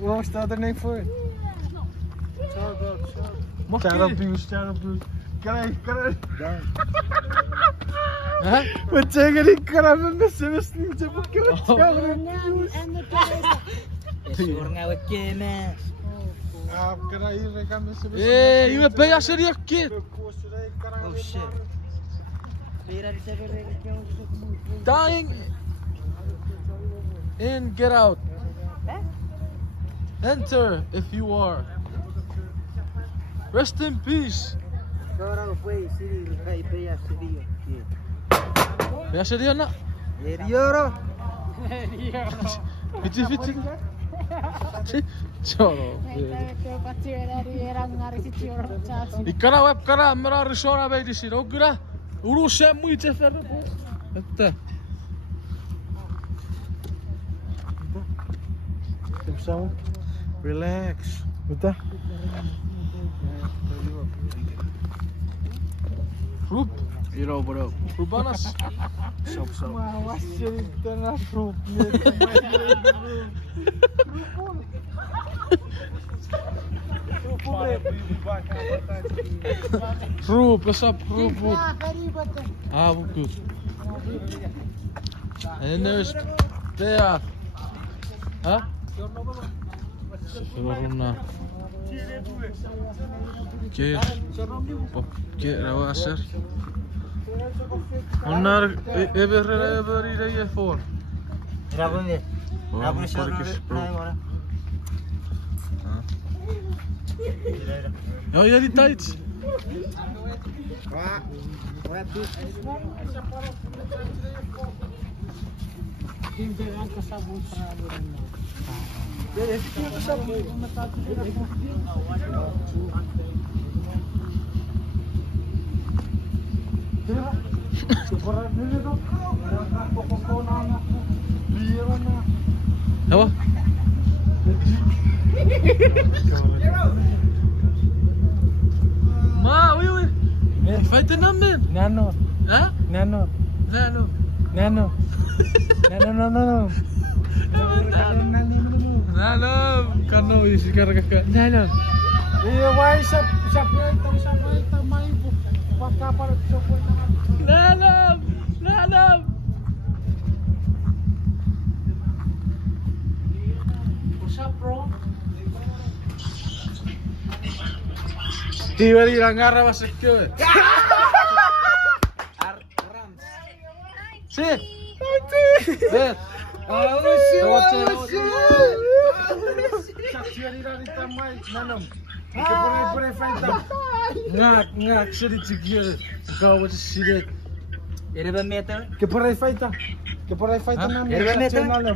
Wat staat er niet voor? Charabus. Kijk. Wat zeggen die krabben met z'n niet zo bekend? Hey, you pay us your kid. Oh shit. Dying in, get out. Enter if you are. Rest in peace. Ya sedia nak? Fiti. Choro. Ikana web kana mera risora bij die siro gra. Uru sem moet je verder. Het. Zo. Relax. Wat? Groep. Hier bro. Groepanas. Zo. Maar was je daarna groep? Groep, what's up? Groep. Ah, goed. En nu is Thea. Huh? Corona. Oke, rawaser. Onar, ever idee voor. Ja, ja, die tijd. Apa? Ma, wih. Fighter namin. Nano. Hah? Nano. Nano. Kano isi kakak. Nano. Iya, why siapa main buat kapal siapa? Nano. Tiba di langgar masuk ke. Si. Bet. Ngak sedikit sikit. Kau macam sedikit. Ini berapa meter? Que por ahí falta. Que por ahí falta ¿Ah? nada.